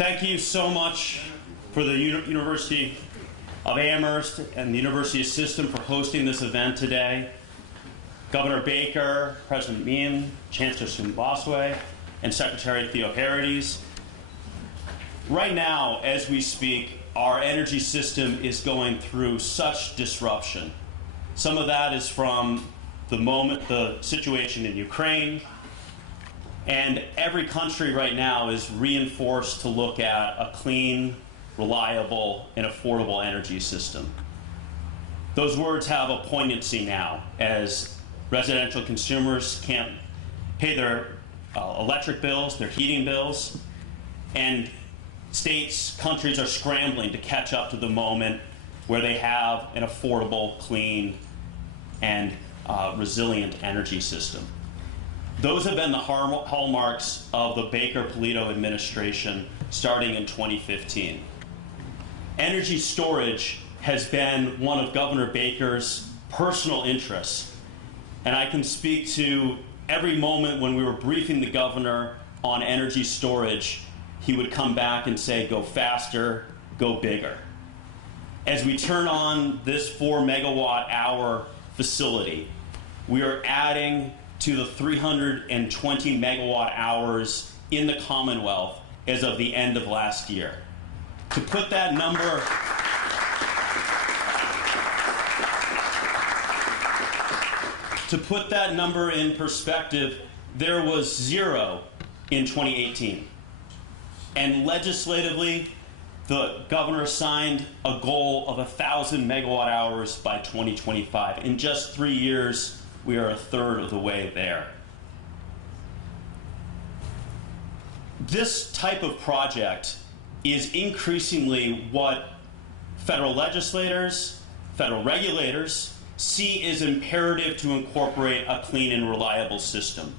Thank you so much for the University of Amherst and the University System for hosting this event today. Governor Baker, President Meehan, Chancellor Sumbaswe, and Secretary Theo Herides. Right now, as we speak, our energy system is going through such disruption. Some of that is from the situation in Ukraine, and every country right now is reinforced to look at a clean, reliable, and affordable energy system. Those words have a poignancy now as residential consumers can't pay their electric bills, their heating bills, and states, countries are scrambling to catch up to the moment where they have an affordable, clean, and resilient energy system. Those have been the hallmarks of the Baker-Polito administration starting in 2015. Energy storage has been one of Governor Baker's personal interests, and I can speak to every moment when we were briefing the governor on energy storage, he would come back and say, go faster, go bigger. As we turn on this 4 megawatt hour facility, we are adding to the 320 megawatt hours in the Commonwealth as of the end of last year. To put that number in perspective, there was 0 in 2018. And legislatively, the governor signed a goal of 1,000 megawatt hours by 2025. In just 3 years, we are a third of the way there. This type of project is increasingly what federal legislators, federal regulators see as imperative to incorporate a clean and reliable system.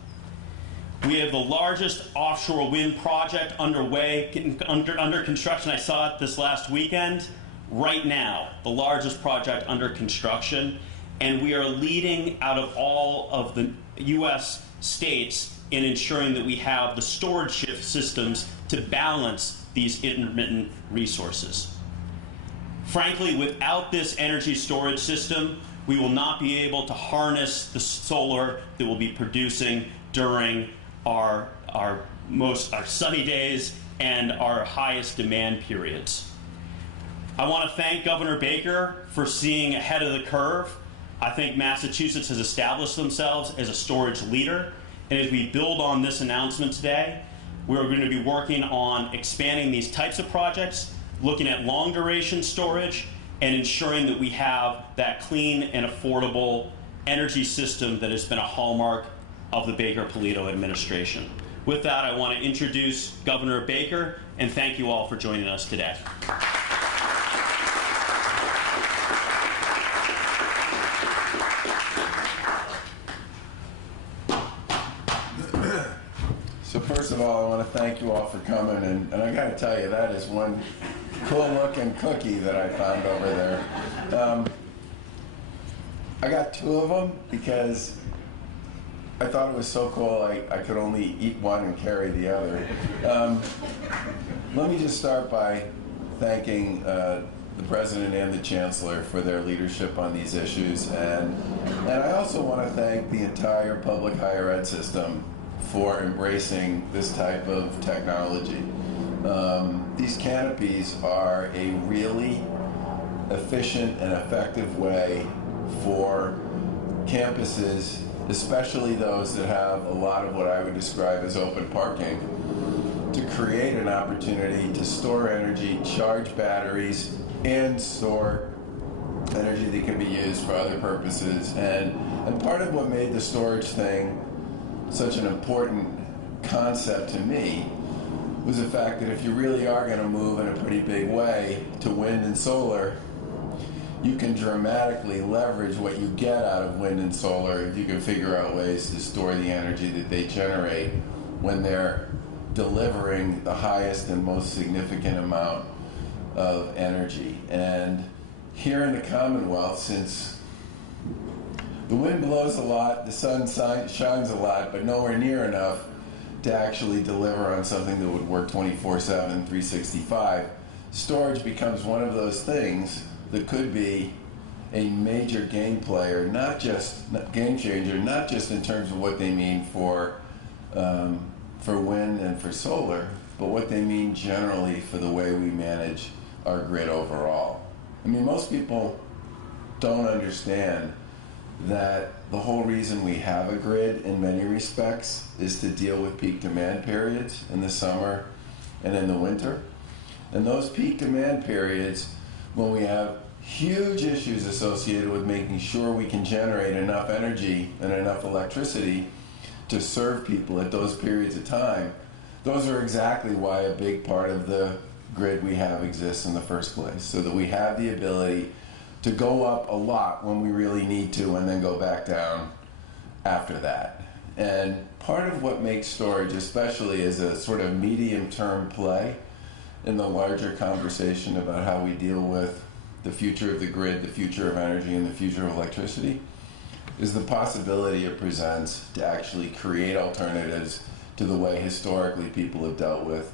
We have the largest offshore wind project underway, under construction. I saw it this last weekend. Right now, the largest project under construction. And we are leading out of all of the U.S. states in ensuring that we have the storage systems to balance these intermittent resources. Frankly, without this energy storage system, we will not be able to harness the solar that we'll be producing during our sunny days and our highest demand periods. I want to thank Governor Baker for seeing ahead of the curve. I think Massachusetts has established themselves as a storage leader, and as we build on this announcement today, we're going to be working on expanding these types of projects, looking at long duration storage, and ensuring that we have that clean and affordable energy system that has been a hallmark of the Baker-Polito administration. With that, I want to introduce Governor Baker and thank you all for joining us today. So first of all, I want to thank you all for coming, and I got to tell you, that is one cool-looking cookie that I found over there. I got 2 of them because I thought it was so cool I could only eat one and carry the other. Let me just start by thanking the President and the Chancellor for their leadership on these issues, and I also want to thank the entire public higher ed system for embracing this type of technology. These canopies are a really efficient and effective way for campuses, especially those that have a lot of what I would describe as open parking, to create an opportunity to store energy, charge batteries, and store energy that can be used for other purposes. And part of what made the storage thing such an important concept to me was the fact that if you really are going to move in a pretty big way to wind and solar, you can dramatically leverage what you get out of wind and solar if you can figure out ways to store the energy that they generate when they're delivering the highest and most significant amount of energy. And here in the Commonwealth, since the wind blows a lot, the sun shines a lot, but nowhere near enough to actually deliver on something that would work 24/7, 365, storage becomes one of those things that could be a major game player, game changer, not just in terms of what they mean for wind and for solar, but what they mean generally for the way we manage our grid overall. I mean, most people don't understand that the whole reason we have a grid in many respects is to deal with peak demand periods in the summer and in the winter. And those peak demand periods, when we have huge issues associated with making sure we can generate enough energy and enough electricity to serve people at those periods of time, those are exactly why a big part of the grid we have exists in the first place, so that we have the ability to go up a lot when we really need to and then go back down after that. And part of what makes storage, especially as a sort of medium-term play in the larger conversation about how we deal with the future of the grid, the future of energy, and the future of electricity, is the possibility it presents to actually create alternatives to the way historically people have dealt with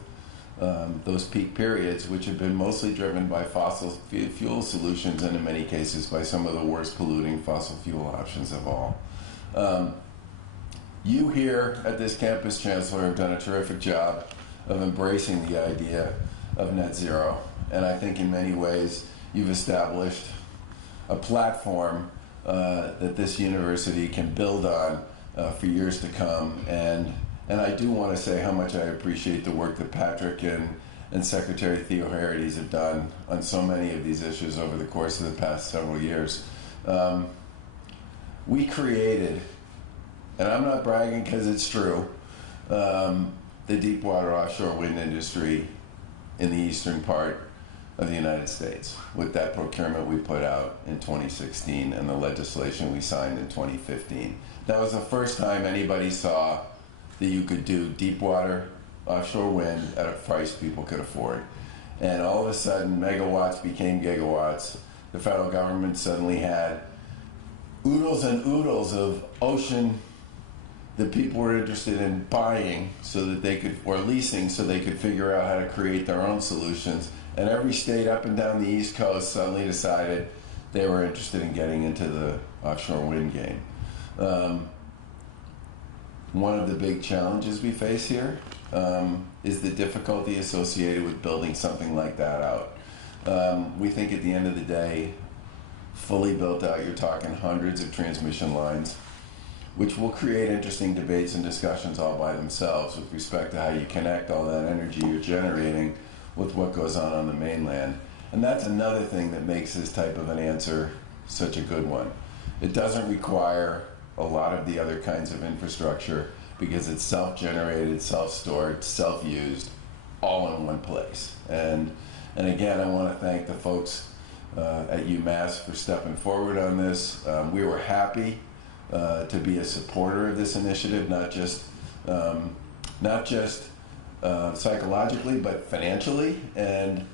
those peak periods, which have been mostly driven by fossil fuel solutions, and in many cases by some of the worst polluting fossil fuel options of all. You here at this campus, Chancellor, have done a terrific job of embracing the idea of net zero, and I think in many ways you've established a platform that this university can build on for years to come. And I do want to say how much I appreciate the work that Patrick and Secretary Theo Herides have done on so many of these issues over the course of the past several years. We created, and I'm not bragging because it's true, the deepwater offshore wind industry in the eastern part of the United States with that procurement we put out in 2016 and the legislation we signed in 2015. That was the first time anybody saw that you could do deep water offshore wind at a price people could afford. And all of a sudden, megawatts became gigawatts. The federal government suddenly had oodles and oodles of ocean that people were interested in buying so that they could, or leasing so they could figure out how to create their own solutions. And every state up and down the East Coast suddenly decided they were interested in getting into the offshore wind game. One of the big challenges we face here is the difficulty associated with building something like that out. We think at the end of the day, fully built out, you're talking hundreds of transmission lines, which will create interesting debates and discussions all by themselves with respect to how you connect all that energy you're generating with what goes on the mainland. And that's another thing that makes this type of an answer such a good one. It doesn't require a lot of the other kinds of infrastructure because it's self-generated, self-stored, self-used, all in one place. And again, I want to thank the folks at UMass for stepping forward on this. We were happy to be a supporter of this initiative, not just psychologically, but financially. And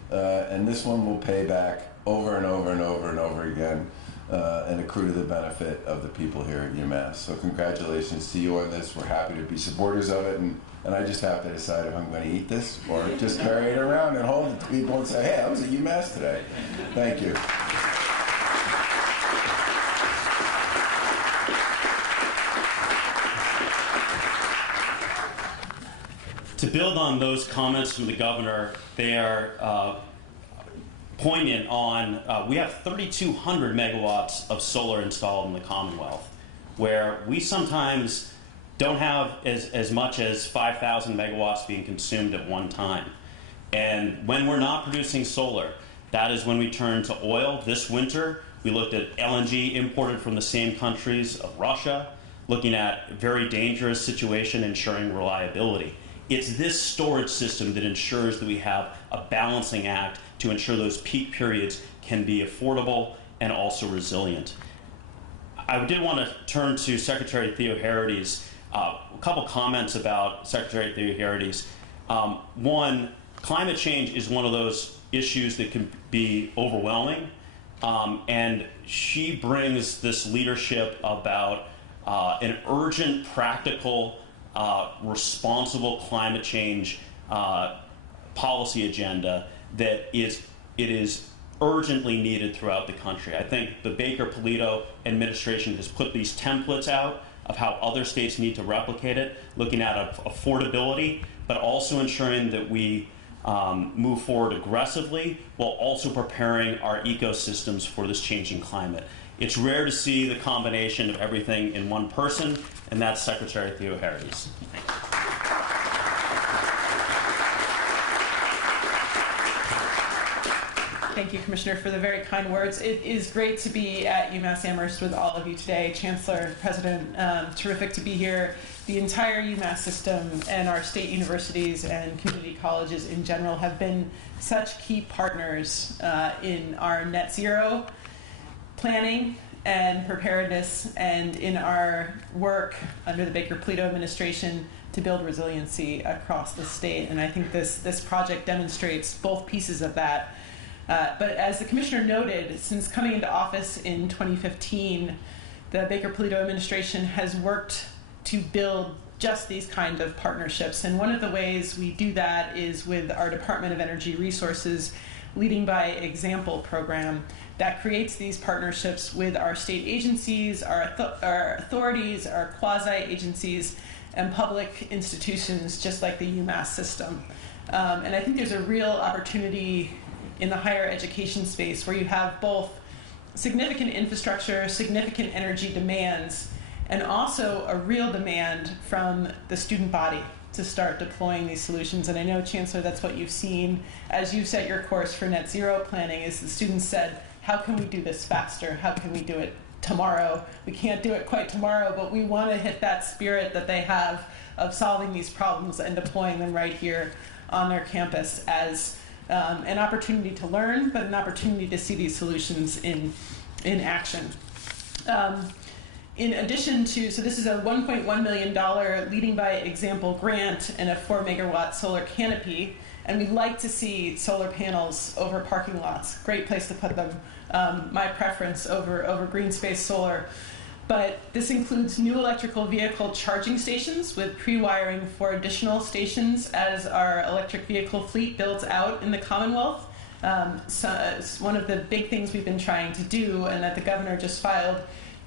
this one will pay back over and over and over and over again and accrue to the benefit of the people here at UMass. So congratulations to you on this. We're happy to be supporters of it. And I just have to decide if I'm going to eat this or just carry it around and hold it to people and say, hey, I was at UMass today. Thank you. To build on those comments from the governor, they are poignant on, we have 3,200 megawatts of solar installed in the Commonwealth, where we sometimes don't have as much as 5,000 megawatts being consumed at one time. And when we're not producing solar, that is when we turn to oil. This winter, we looked at LNG imported from the same countries of Russia, looking at a very dangerous situation, ensuring reliability. It's this storage system that ensures that we have a balancing act to ensure those peak periods can be affordable and also resilient. I did want to turn to Secretary Theo Herides. A couple comments about Secretary Theo Herides. One, climate change is one of those issues that can be overwhelming, and she brings this leadership about an urgent, practical responsible climate change policy agenda that it is urgently needed throughout the country. I think the Baker-Polito administration has put these templates out of how other states need to replicate it, looking at affordability, but also ensuring that we move forward aggressively while also preparing our ecosystems for this changing climate. It's rare to see the combination of everything in one person, and that's Secretary Theoharis. Thank you, Commissioner, for the very kind words. It is great to be at UMass Amherst with all of you today. Chancellor, President, terrific to be here. The entire UMass system and our state universities and community colleges in general have been such key partners in our net zero planning and preparedness and in our work under the Baker-Polito administration to build resiliency across the state. And I think this project demonstrates both pieces of that. But as the Commissioner noted, since coming into office in 2015, the Baker-Polito administration has worked to build just these kinds of partnerships. And one of the ways we do that is with our Department of Energy Resources Leading by Example program that creates these partnerships with our state agencies, our authorities, our quasi-agencies, and public institutions just like the UMass system. And I think there's a real opportunity in the higher education space where you have both significant infrastructure, significant energy demands, and also a real demand from the student body to start deploying these solutions. And I know, Chancellor, that's what you've seen as you set your course for net zero planning, is the students said, how can we do this faster? How can we do it tomorrow? We can't do it quite tomorrow, but we want to hit that spirit that they have of solving these problems and deploying them right here on their campus as an opportunity to learn, but an opportunity to see these solutions in action. In addition to, so this is a $1.1 million Leading by Example grant and a 4 megawatt solar canopy, and we'd like to see solar panels over parking lots. Great place to put them. My preference over green space solar. But this includes new electrical vehicle charging stations with pre-wiring for additional stations as our electric vehicle fleet builds out in the Commonwealth. So it's one of the big things we've been trying to do, and that the governor just filed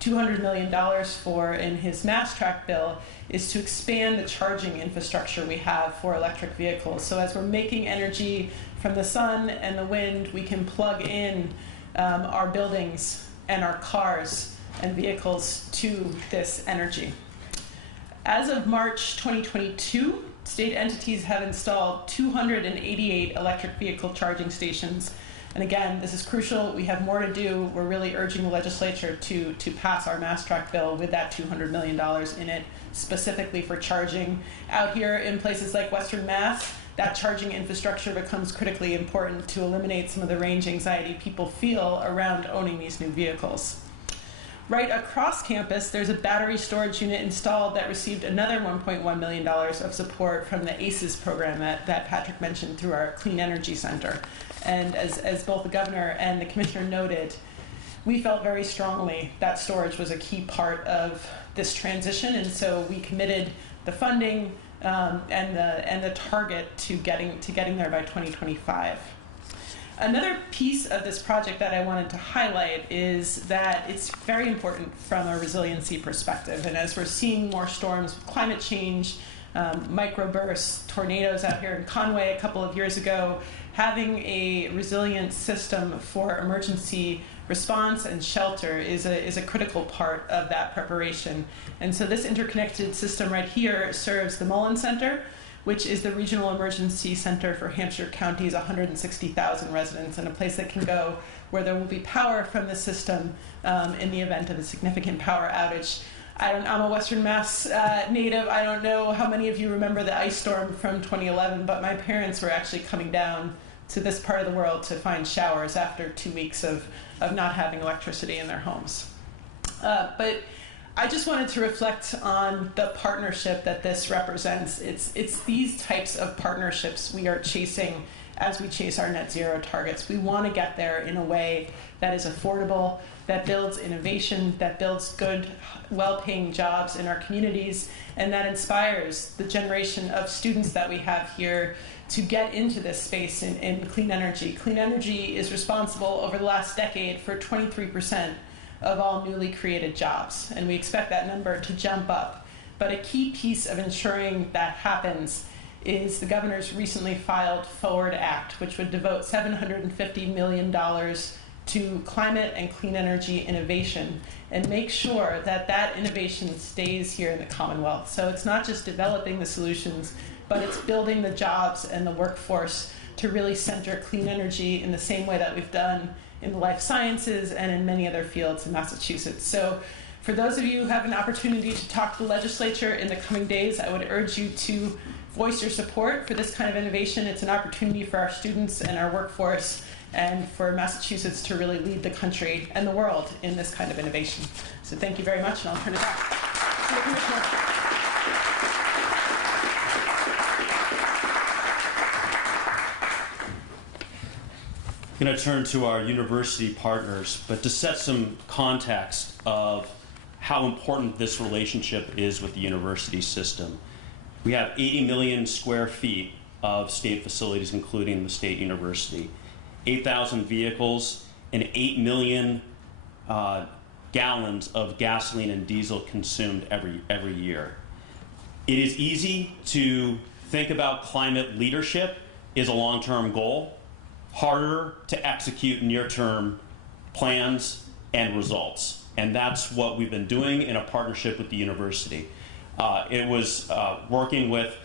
$200 million for in his Mass Track bill, is to expand the charging infrastructure we have for electric vehicles. So as we're making energy from the sun and the wind, we can plug in our buildings and our cars and vehicles to this energy. As of March 2022, state entities have installed 288 electric vehicle charging stations. And again, this is crucial. We have more to do. We're really urging the legislature to pass our Mass Track bill with that $200 million in it, specifically for charging. Out here in places like Western Mass, that charging infrastructure becomes critically important to eliminate some of the range anxiety people feel around owning these new vehicles. Right across campus, there's a battery storage unit installed that received another $1.1 million of support from the ACES program that Patrick mentioned through our Clean Energy Center. And as both the governor and the commissioner noted, we felt very strongly that storage was a key part of this transition, and so we committed the funding and the target to getting there by 2025. Another piece of this project that I wanted to highlight is that it's very important from a resiliency perspective. And as we're seeing more storms, climate change, microbursts, tornadoes out here in Conway a couple of years ago, having a resilient system for emergency response and shelter is a critical part of that preparation. And so this interconnected system right here serves the Mullen Center, which is the regional emergency center for Hampshire County's 160,000 residents, and a place that can go where there will be power from the system in the event of a significant power outage. I'm a Western Mass native. I don't know how many of you remember the ice storm from 2011, but my parents were actually coming down to this part of the world to find showers after 2 weeks of not having electricity in their homes. But I just wanted to reflect on the partnership that this represents. It's these types of partnerships we are chasing as we chase our net zero targets. We want to get there in a way that is affordable, that builds innovation, that builds good, well-paying jobs in our communities, and that inspires the generation of students that we have here to get into this space in clean energy. Clean energy is responsible over the last decade for 23% of all newly created jobs, and we expect that number to jump up. But a key piece of ensuring that happens is the governor's recently filed Forward Act, which would devote $750 million to climate and clean energy innovation and make sure that that innovation stays here in the Commonwealth. So it's not just developing the solutions, but it's building the jobs and the workforce to really center clean energy in the same way that we've done in the life sciences and in many other fields in Massachusetts. So for those of you who have an opportunity to talk to the legislature in the coming days, I would urge you to voice your support for this kind of innovation. It's an opportunity for our students and our workforce and for Massachusetts to really lead the country and the world in this kind of innovation. So thank you very much, and I'll turn it back to the Commissioner. I'm going to turn to our university partners, but to set some context of how important this relationship is with the university system. We have 80 million square feet of state facilities, including the state university, 8,000 vehicles, and 8 million gallons of gasoline and diesel consumed every year. It is easy to think about climate leadership as a long-term goal, harder to execute near-term plans and results. And that's what we've been doing in a partnership with the university. It was working with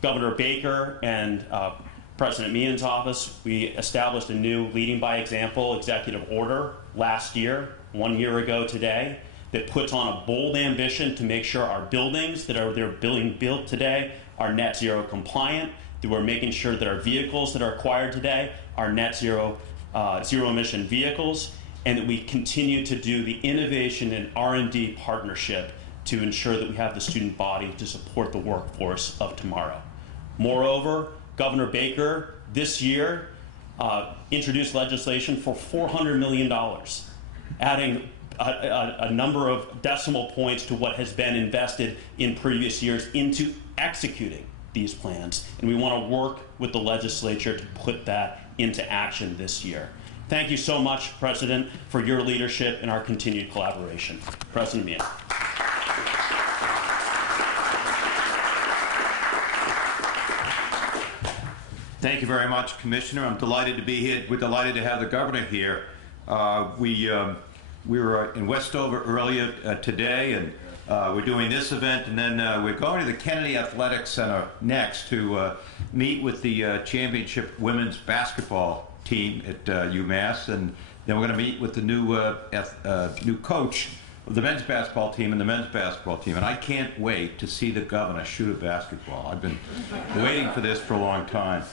Governor Baker and President Meehan's office. We established a new Leading by Example executive order last year, 1 year ago today, that puts on a bold ambition to make sure our buildings that are being built today are net zero compliant, that we're making sure that our vehicles that are acquired today are net zero, zero emission vehicles, and that we continue to do the innovation and R&D partnership to ensure that we have the student body to support the workforce of tomorrow. Moreover, Governor Baker this year introduced legislation for $400 million, adding a number of decimal points to what has been invested in previous years into executing these plans. And we want to work with the legislature to put that into action this year. Thank you so much, President, for your leadership and our continued collaboration. President Meehan. Thank you very much, Commissioner. I'm delighted to be here. We're delighted to have the governor here. We were in Westover earlier today, and we're doing this event, and then we're going to the Kennedy Athletic Center next to meet with the championship women's basketball team at UMass, and then we're going to meet with the new coach of the men's basketball team and the men's basketball team. And I can't wait to see the governor shoot a basketball. I've been waiting for this for a long time.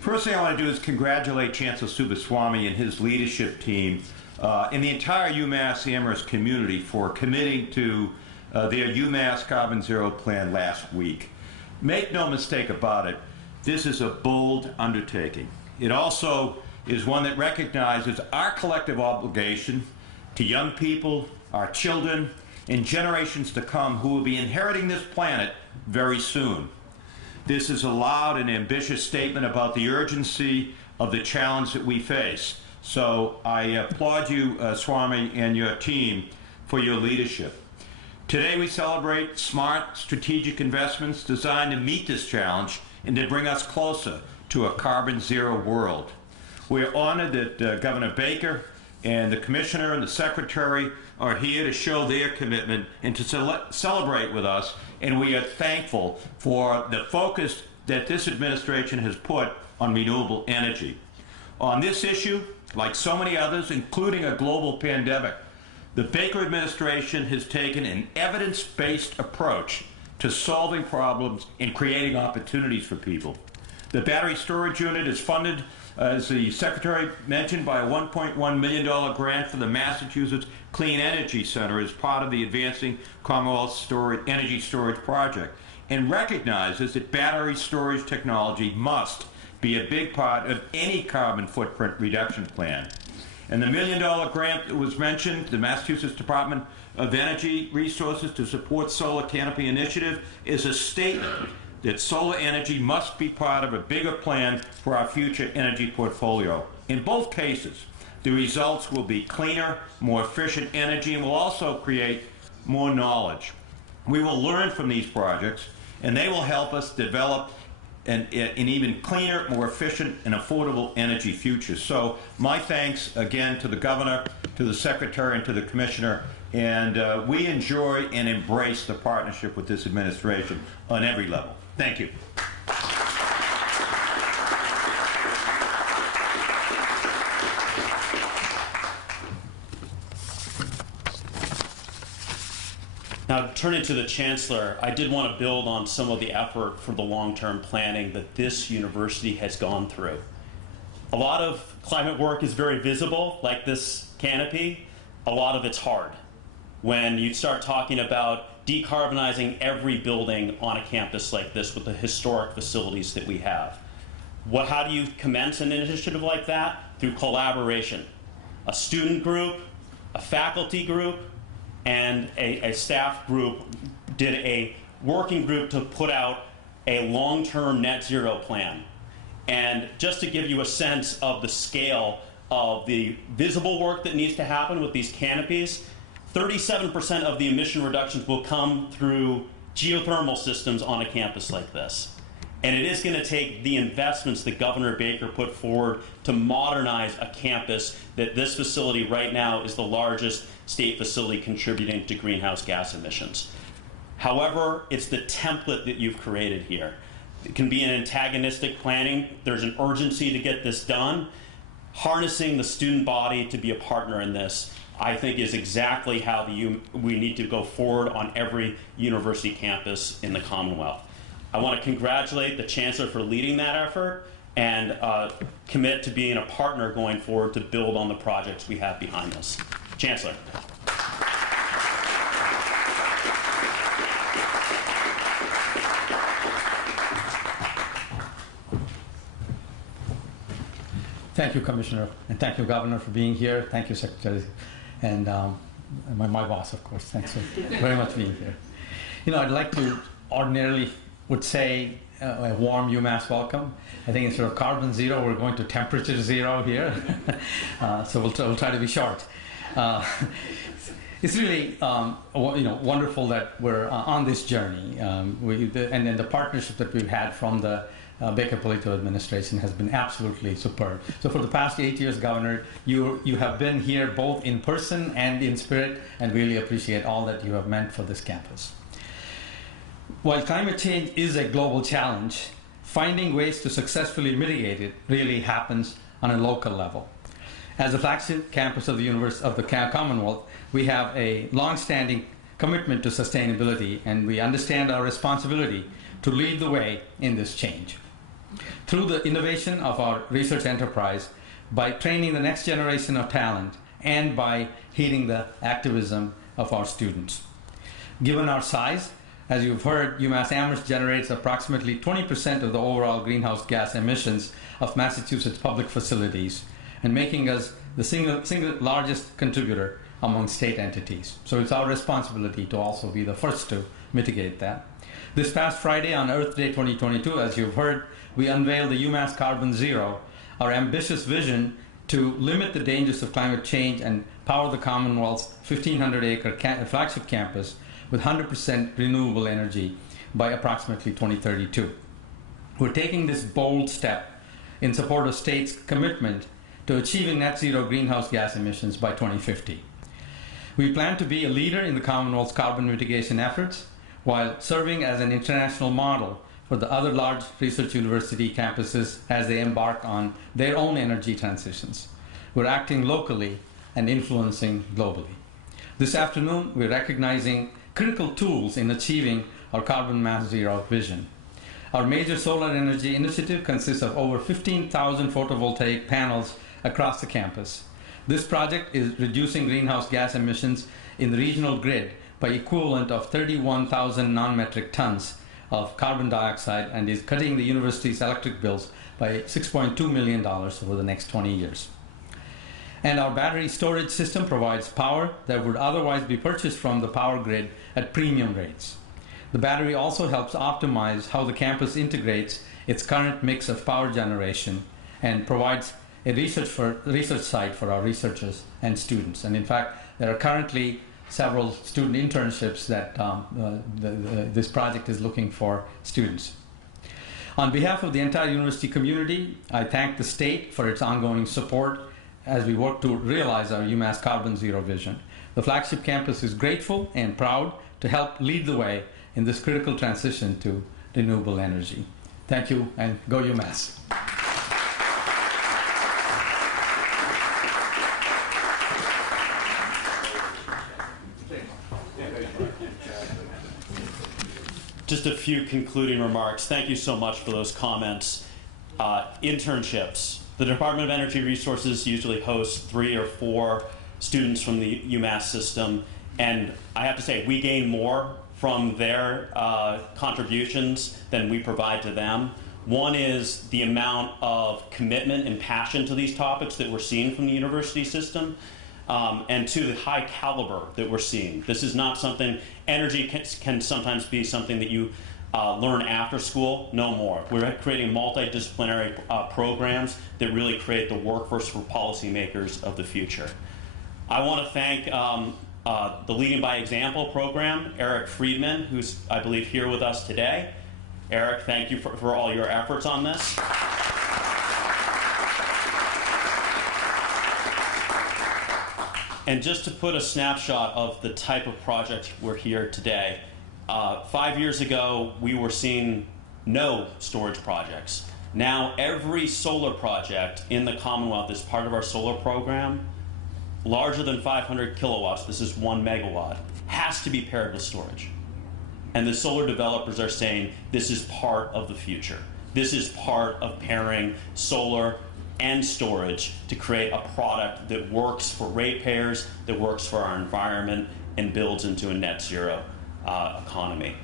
First thing I want to do is congratulate Chancellor Subbaswamy and his leadership team and the entire UMass Amherst community for committing to their UMass Carbon Zero plan last week. Make no mistake about it, this is a bold undertaking. It also is one that recognizes our collective obligation to young people, our children, and generations to come who will be inheriting this planet very soon. This is a loud and ambitious statement about the urgency of the challenge that we face. So I applaud you, Swamy, and your team for your leadership. Today we celebrate smart, strategic investments designed to meet this challenge and to bring us closer to a carbon zero world. We're honored that Governor Baker and the Commissioner and the Secretary are here to show their commitment and to celebrate with us, and we are thankful for the focus that this administration has put on renewable energy. On this issue, like so many others, including a global pandemic, the Baker administration has taken an evidence-based approach to solving problems and creating opportunities for people. The battery storage unit is funded, as the Secretary mentioned, by a $1.1 million grant for the Massachusetts Clean Energy Center as part of the Advancing Commonwealth Energy Storage Project, and recognizes that battery storage technology must be a big part of any carbon footprint reduction plan. And the $1 million grant that was mentioned, the Massachusetts Department of Energy Resources to support Solar Canopy Initiative, is a statement that solar energy must be part of a bigger plan for our future energy portfolio. In both cases, the results will be cleaner, more efficient energy, and will also create more knowledge. We will learn from these projects, and they will help us develop an even cleaner, more efficient, and affordable energy future. So my thanks again to the Governor, to the Secretary, and to the Commissioner, and we enjoy and embrace the partnership with this administration on every level. Thank you. Now, turning to the Chancellor, I did want to build on some of the effort for the long-term planning that this university has gone through. A lot of climate work is very visible, like this canopy. A lot of it's hard. When you start talking about decarbonizing every building on a campus like this with the historic facilities that we have. How do you commence an initiative like that? Through collaboration. A student group, a faculty group, and a staff group did a working group to put out a long-term net zero plan. And just to give you a sense of the scale of the visible work that needs to happen with these canopies, 37% of the emission reductions will come through geothermal systems on a campus like this. And it is going to take the investments that Governor Baker put forward to modernize a campus that this facility right now is the largest state facility contributing to greenhouse gas emissions. However, it's the template that you've created here. It can be an antagonistic planning. There's an urgency to get this done. Harnessing the student body to be a partner in this, I think, is exactly how we need to go forward on every university campus in the Commonwealth. I want to congratulate the Chancellor for leading that effort and commit to being a partner going forward to build on the projects we have behind us. Chancellor. Thank you, Commissioner, and thank you, Governor, for being here. Thank you, Secretary, and my boss, of course. Thanks very much for being here. You know, I'd like to ordinarily would say a warm UMass welcome. I think instead of carbon zero, we're going to temperature zero here. So we'll try to be short. It's really wonderful that we're on this journey, and then the partnership that we've had from the Baker-Polito administration has been absolutely superb. So for the past 8 years, Governor, you have been here both in person and in spirit, and really appreciate all that you have meant for this campus. While climate change is a global challenge, finding ways to successfully mitigate it really happens on a local level. As the flagship campus of the Commonwealth, we have a long-standing commitment to sustainability, and we understand our responsibility to lead the way in this change. Through the innovation of our research enterprise, by training the next generation of talent, and by heeding the activism of our students. Given our size, as you've heard, UMass Amherst generates approximately 20% of the overall greenhouse gas emissions of Massachusetts public facilities, and making us the single largest contributor among state entities. So it's our responsibility to also be the first to mitigate that. This past Friday on Earth Day 2022, as you've heard, we unveiled the UMass Carbon Zero, our ambitious vision to limit the dangers of climate change and power the Commonwealth's 1,500-acre flagship campus with 100% renewable energy by approximately 2032. We're taking this bold step in support of states' commitment to achieving net zero greenhouse gas emissions by 2050. We plan to be a leader in the Commonwealth's carbon mitigation efforts while serving as an international model for the other large research university campuses as they embark on their own energy transitions. We're acting locally and influencing globally. This afternoon, we're recognizing critical tools in achieving our carbon mass zero vision. Our major solar energy initiative consists of over 15,000 photovoltaic panels across the campus. This project is reducing greenhouse gas emissions in the regional grid by equivalent of 31,000 non-metric tons of carbon dioxide and is cutting the university's electric bills by $6.2 million over the next 20 years. And our battery storage system provides power that would otherwise be purchased from the power grid at premium rates. The battery also helps optimize how the campus integrates its current mix of power generation and provides a research site for our researchers and students. And in fact, there are currently several student internships that this project is looking for students. On behalf of the entire university community, I thank the state for its ongoing support as we work to realize our UMass Carbon Zero vision. The flagship campus is grateful and proud to help lead the way in this critical transition to renewable energy. Thank you, and go UMass. Just a few concluding remarks. Thank you so much for those comments. Internships. The Department of Energy Resources usually hosts 3 or 4 students from the UMass system, and I have to say we gain more from their contributions than we provide to them. One is the amount of commitment and passion to these topics that we're seeing from the university system, and 2, the high caliber that we're seeing. This is not something, energy can sometimes be something that you learn after school, no more. We're creating multidisciplinary programs that really create the workforce for policymakers of the future. I want to thank the Leading by Example program, Eric Friedman, who's, I believe, here with us today. Eric, thank you for all your efforts on this. And just to put a snapshot of the type of project we're here today, 5 years ago, we were seeing no storage projects. Now, every solar project in the Commonwealth is part of our solar program, larger than 500 kilowatts, this is 1 megawatt, has to be paired with storage. And the solar developers are saying this is part of the future. This is part of pairing solar and storage to create a product that works for ratepayers, that works for our environment, and builds into a net zero economy.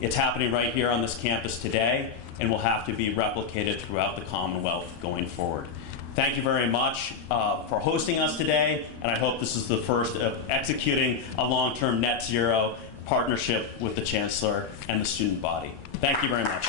It's happening right here on this campus today, and will have to be replicated throughout the Commonwealth going forward. Thank you very much for hosting us today, and I hope this is the first of executing a long-term net zero partnership with the Chancellor and the student body. Thank you very much.